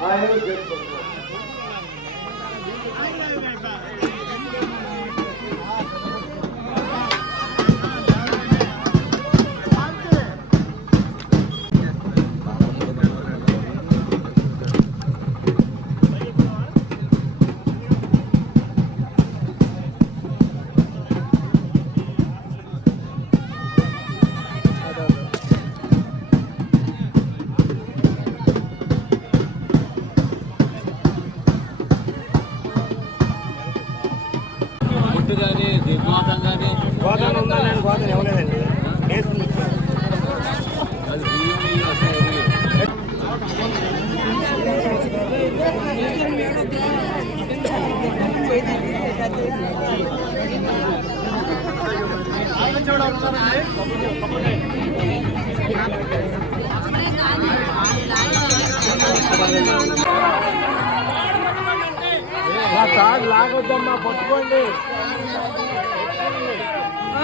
I am grateful. తాడు లాగొద్దమ్మా పట్టుకోండి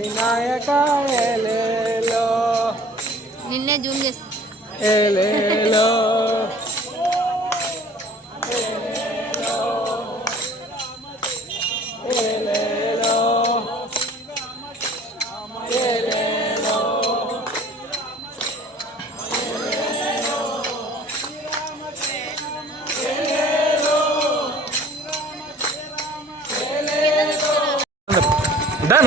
లక్ష్మీ నాయక ఏలేలో. నిన్నే జూమ్ చేస్తా. ఏలేలో. ఏలేలో. ఏలేలో దా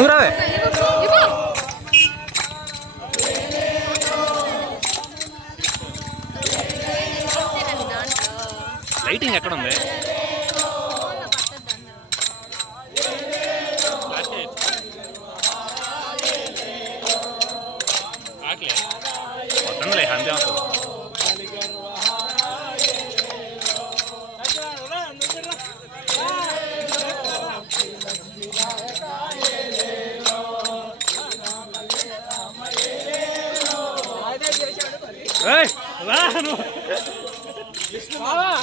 哎，来，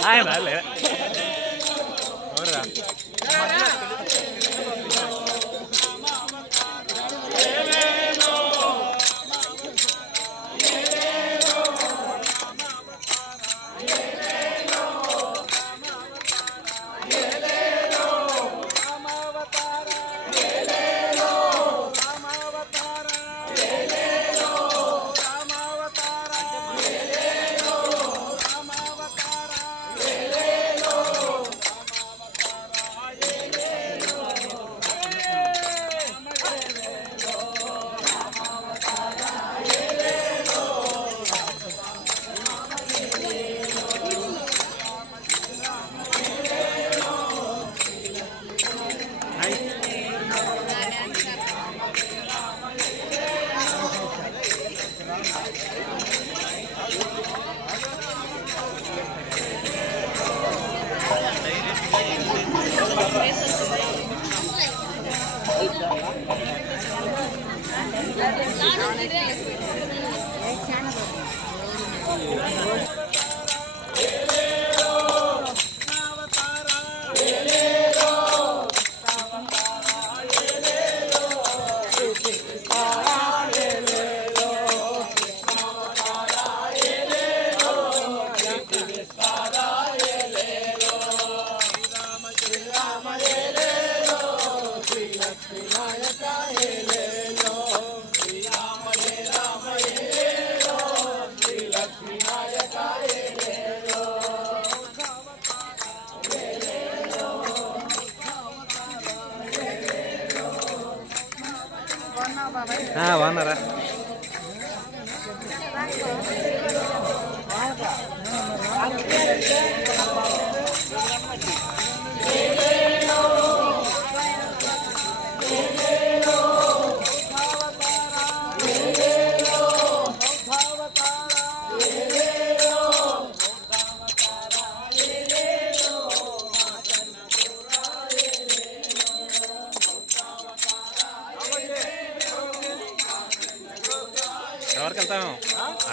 来，来，来，来。Alexis.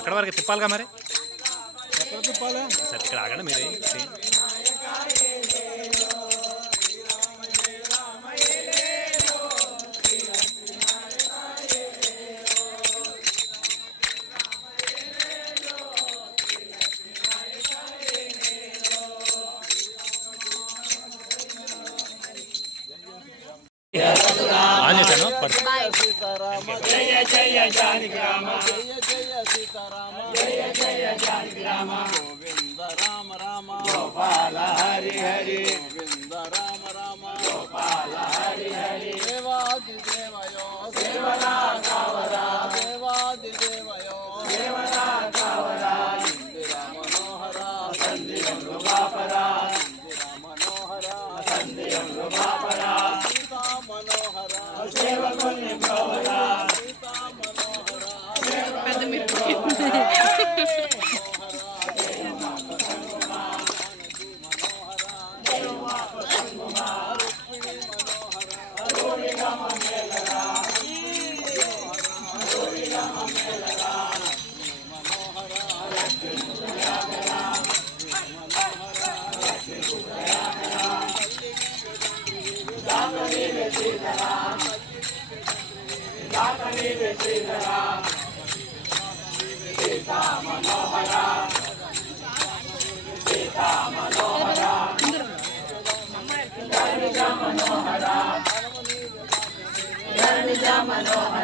అక్కడ వరకు తిప్పాలిగా మరి? ఎక్కడ తిప్పాలి? సరే ఇక్కడ ఆగండి మీరు జయ జయ జానకి రామ. జయ జయ సీతారామ జయ జయ జానకి రామ. గోవింద రామ రామ. గోపాల హరి హరి. గోవింద రామ రామ గోపాల హరి హరి. దేవాది దేవయో. సేవనా కావరా Yay! I know.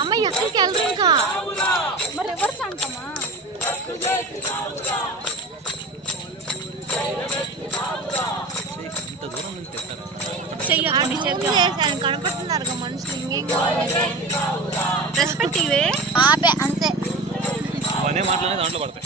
అమ్మ ఎక్కడికి వెళ్ళరు ఇంకా మరి రివర్స్ అంటామా ఇంత దూరం నుంచి తెస్తారు చెయ్యండి చేశాను కనపడుతున్నారు మనుషులు ఇంకేం కావాలి? రెస్పెక్ట్ ఇవే? ఆపే అంతే. పనే మాటలనే దాంట్లో పడతాయి.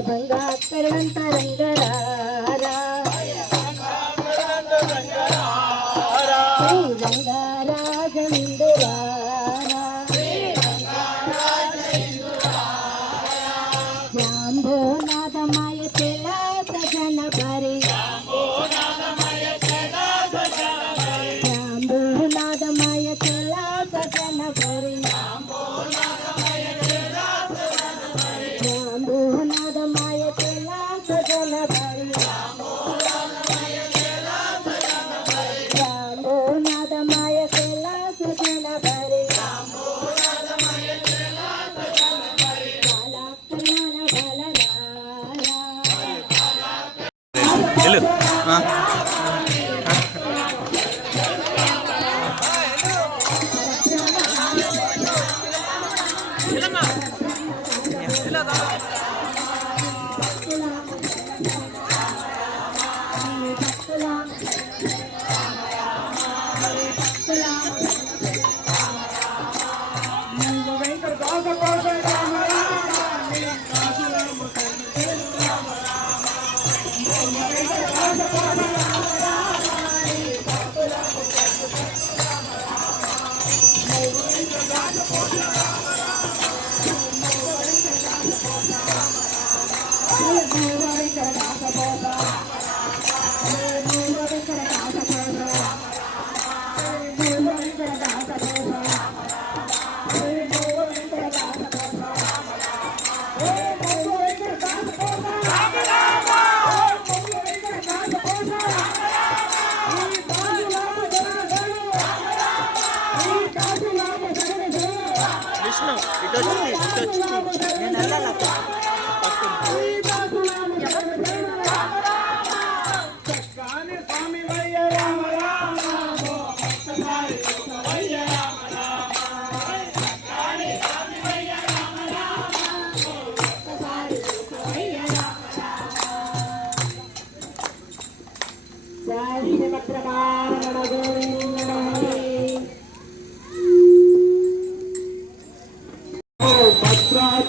ಬಂಗಾಕರಣ ತರಂಗರ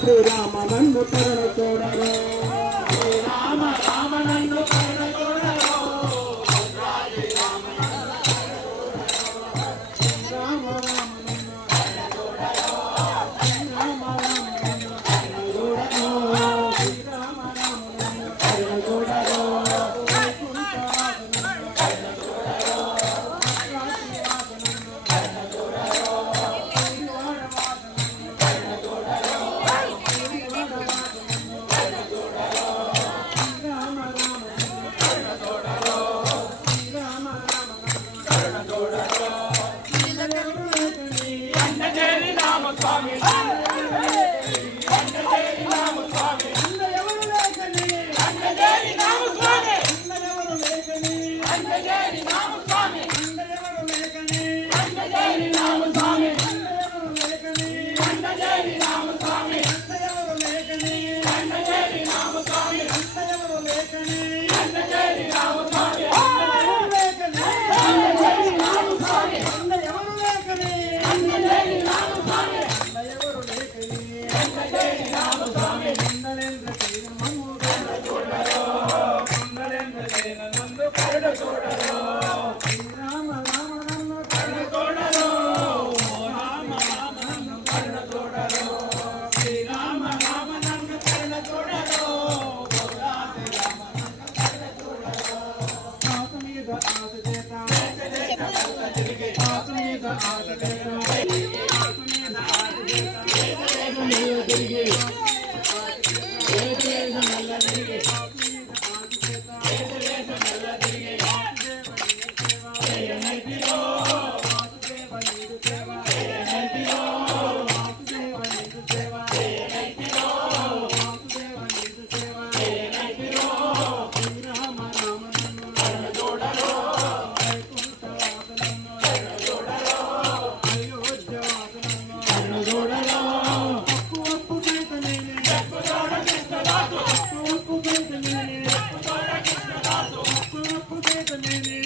రామ నన్ను తరణ Yeah. Believe